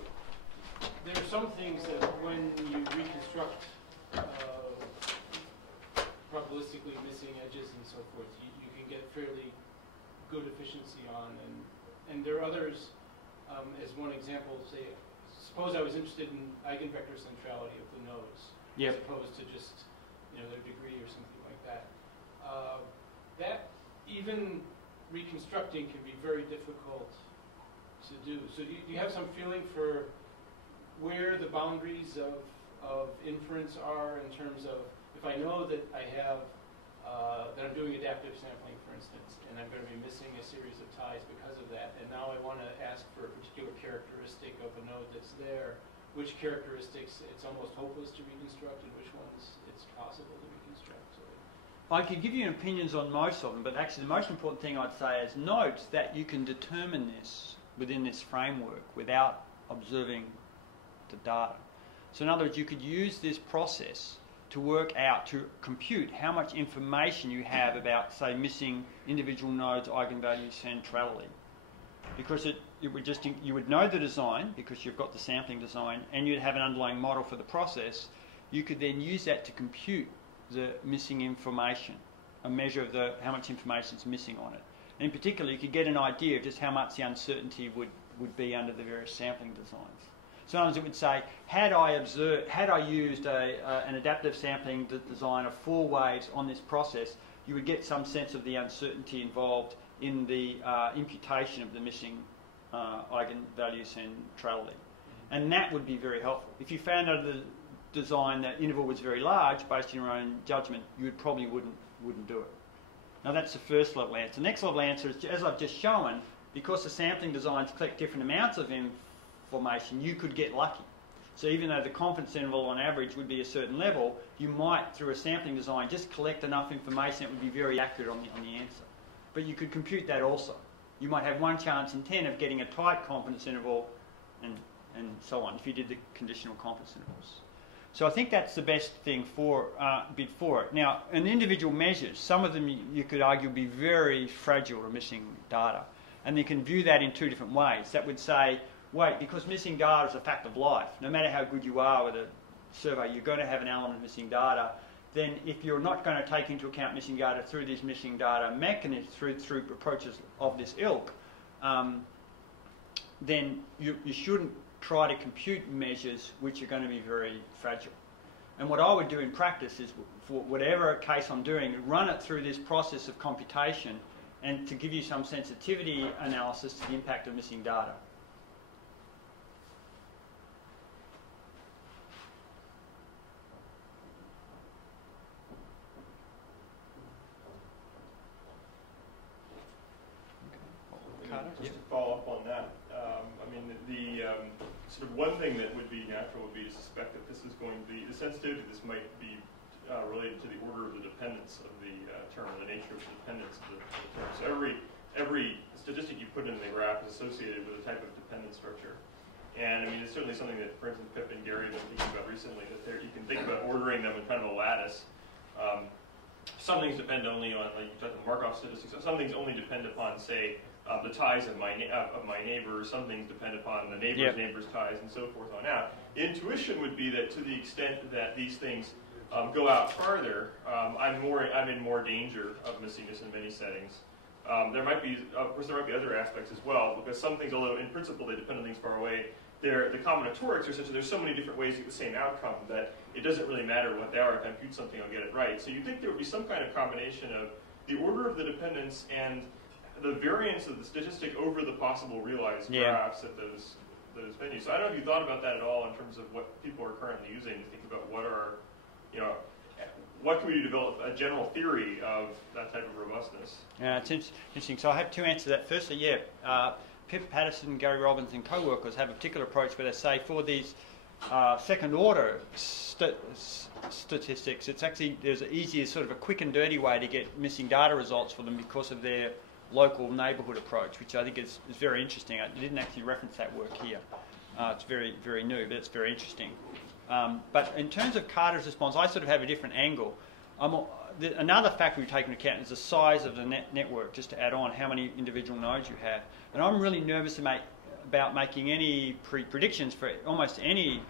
there are some things that when you reconstruct probabilistically missing edges and so forth, you can get fairly good efficiency on, and there are others, as one example, say, suppose I was interested in eigenvector centrality of the nodes, as opposed to just, their degree or something like that. That even reconstructing can be very difficult to do. So do you have some feeling for where the boundaries of inference are in terms of, if I know that I have, that I'm doing adaptive sampling, for instance, and I'm going to be missing a series of ties because of that, and now I want to ask for a particular characteristic of a node that's there, which characteristics it's almost hopeless to reconstruct and which ones it's possible to reconstruct? I could give you opinions on most of them, but actually the most important thing I'd say is note that you can determine this within this framework without observing the data. So in other words, you could use this process to work out, to compute how much information you have about, say, missing individual nodes, eigenvalue centrality. Because you would know the design, because you've got the sampling design, and you'd have an underlying model for the process. You could then use that to compute the missing information, a measure of how much information is missing on it. And in particular, you could get an idea of just how much the uncertainty would be under the various sampling designs. Sometimes it would say, had I used an adaptive sampling design of 4 waves on this process, you would get some sense of the uncertainty involved in the imputation of the missing eigenvalue centrality. And that would be very helpful. If you found out the design that interval was very large based on your own judgment, you probably wouldn't do it. Now that's the first level answer. The next level answer is, as I've just shown, because the sampling designs collect different amounts of information, you could get lucky. So even though the confidence interval on average would be a certain level, you might, through a sampling design, just collect enough information that would be very accurate on the answer. But you could compute that also. You might have 1 chance in 10 of getting a tight confidence interval, and so on, if you did the conditional confidence intervals. So I think that's the best thing for it. Now, in individual measures, some of them you could argue would be very fragile to missing data. And you can view that in 2 different ways. That would say, wait, because missing data is a fact of life, no matter how good you are with a survey, you're going to have an element of missing data. Then if you're not going to take into account missing data through these missing data mechanisms, through approaches of this ilk, then you shouldn't try to compute measures which are going to be very fragile. And what I would do in practice is, for whatever case I'm doing, run it through this process of computation and to give you some sensitivity analysis to the impact of missing data. Just to follow up on that, I mean, the sort of one thing that would be natural would be to suspect that this is going to be, the sensitivity of this might be related to the order of the dependence of the term, the nature of the dependence of the term. So every statistic you put in the graph is associated with a type of dependent structure. And I mean, it's certainly something that, for instance, Pip and Gary have been thinking about recently, that you can think about ordering them in kind of a lattice. Some things depend only on, like you talked about Markov statistics, some things only depend upon, say, the ties of my neighbors. Some things depend upon the neighbor's neighbor's ties, and so forth on out. Intuition would be that to the extent that these things go out farther, I'm in more danger of missing this in many settings. There might be, of course, there might be other aspects as well, because some things, although in principle they depend on things far away, the combinatorics are such that there's so many different ways to get the same outcome that it doesn't really matter what they are. If I compute something, I'll get it right. So you'd think there would be some kind of combination of the order of the dependence and the variance of the statistic over the possible realized graphs at those venues. So I don't know if you thought about that at all in terms of what people are currently using to think about what are, what can we do to develop a general theory of that type of robustness? Yeah, it's interesting. So I have two answers to that. Firstly, Pip Patterson, Gary Robbins and co-workers have a particular approach where they say for these second order statistics, it's actually, there's an easier sort of a quick and dirty way to get missing data results for them because of their local neighbourhood approach, which I think is very interesting. I didn't actually reference that work here. It's very, very new, but it's very interesting. But in terms of Carter's response, I sort of have a different angle. Another factor we take into account is the size of the network, just to add on how many individual nodes you have. And I'm really nervous about making any predictions for almost any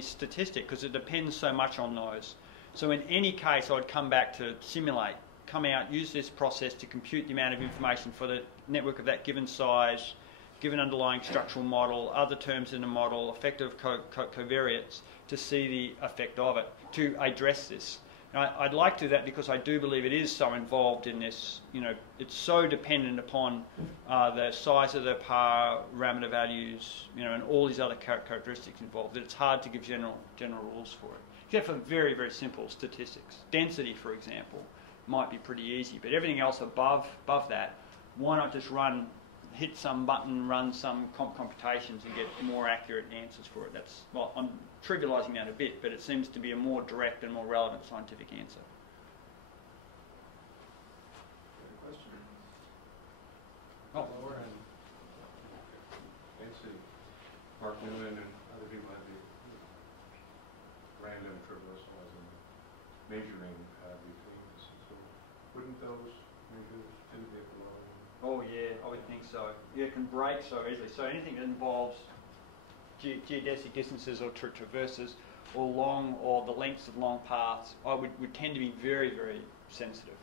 statistic because it depends so much on those. So in any case, I'd come back to simulate, come out, use this process to compute the amount of information for the network of that given size, given underlying structural model, other terms in the model, effective covariates, to see the effect of it, to address this. Now, I'd like to do that because I do believe it is so involved in this, it's so dependent upon the size of the parameter values, and all these other characteristics involved, that it's hard to give general rules for it. Except for very, very simple statistics. Density, for example, might be pretty easy, but everything else above that, why not just hit some button, run some computations and get more accurate answers for it? Well, I'm trivialising that a bit, but it seems to be a more direct and more relevant scientific answer. Question? Oh. Lower end. Nancy, Mark Newman and other people have the random traversal as a measuring these things. So wouldn't those measures tend to get low? Oh yeah, I would think so. Yeah, it can break so easily. So anything that involves geodesic distances or traverses or the lengths of long paths, I would tend to be very, very sensitive.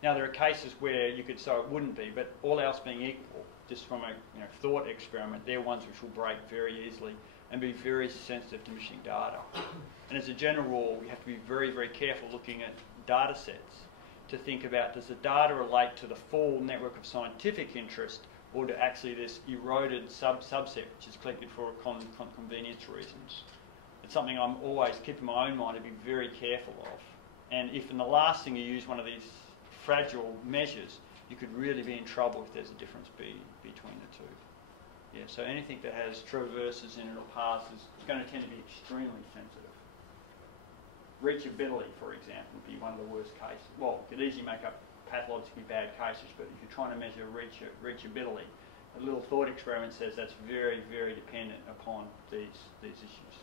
Now there are cases where you could say it wouldn't be, but all else being equal, just from a thought experiment, they're ones which will break very easily and be very sensitive to missing data. And as a general rule, we have to be very, very careful looking at data sets to think about, does the data relate to the full network of scientific interest or to actually this eroded subset which is collected for convenience reasons? It's something I'm always keeping in my own mind to be very careful of. And if in the last thing you use one of these fragile measures, you could really be in trouble if there's a difference between the two. Yeah, so anything that has traverses in it or paths is going to tend to be extremely sensitive. Reachability, for example, would be one of the worst cases. Well, you could easily make up pathologically bad cases, but if you're trying to measure reachability, a little thought experiment says that's very, very dependent upon these issues.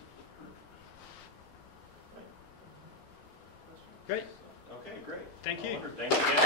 Great. Great. Okay, great. Thank you. Thanks again.